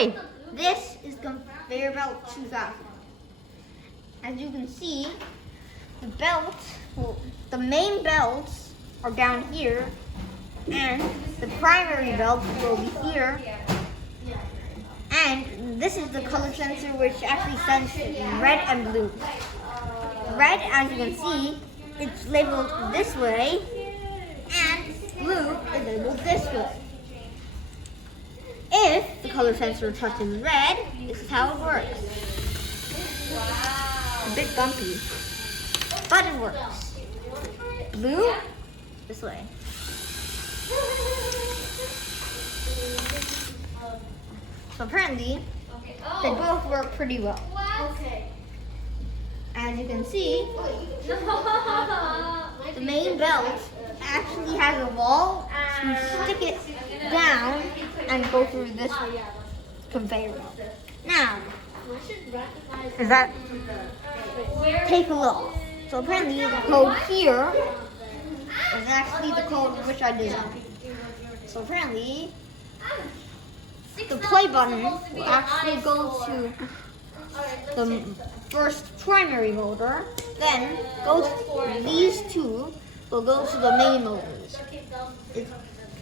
Hurry! This is conveyor belt 2000. As you can see, the belt, the main belts are down here, and the primary belt will be here. And this is the color sensor, which actually sends red and blue. Red, as you can see, it's labeled this way, and blue is labeled this way. If the color sensor touches red, this is how it works. A bit bumpy, but it works. Blue, this way. So apparently, they both work pretty well. As you can see, the main belt actually has a wall to stick it down and go through this conveyor belt. Now, Is that take a look. So apparently the code here is actually the code which I designed. So apparently the play button will actually go to the first primary motor, then these two will go to the main motors.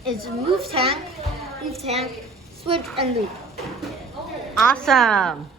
It's move tank, switch, and loop. awesome?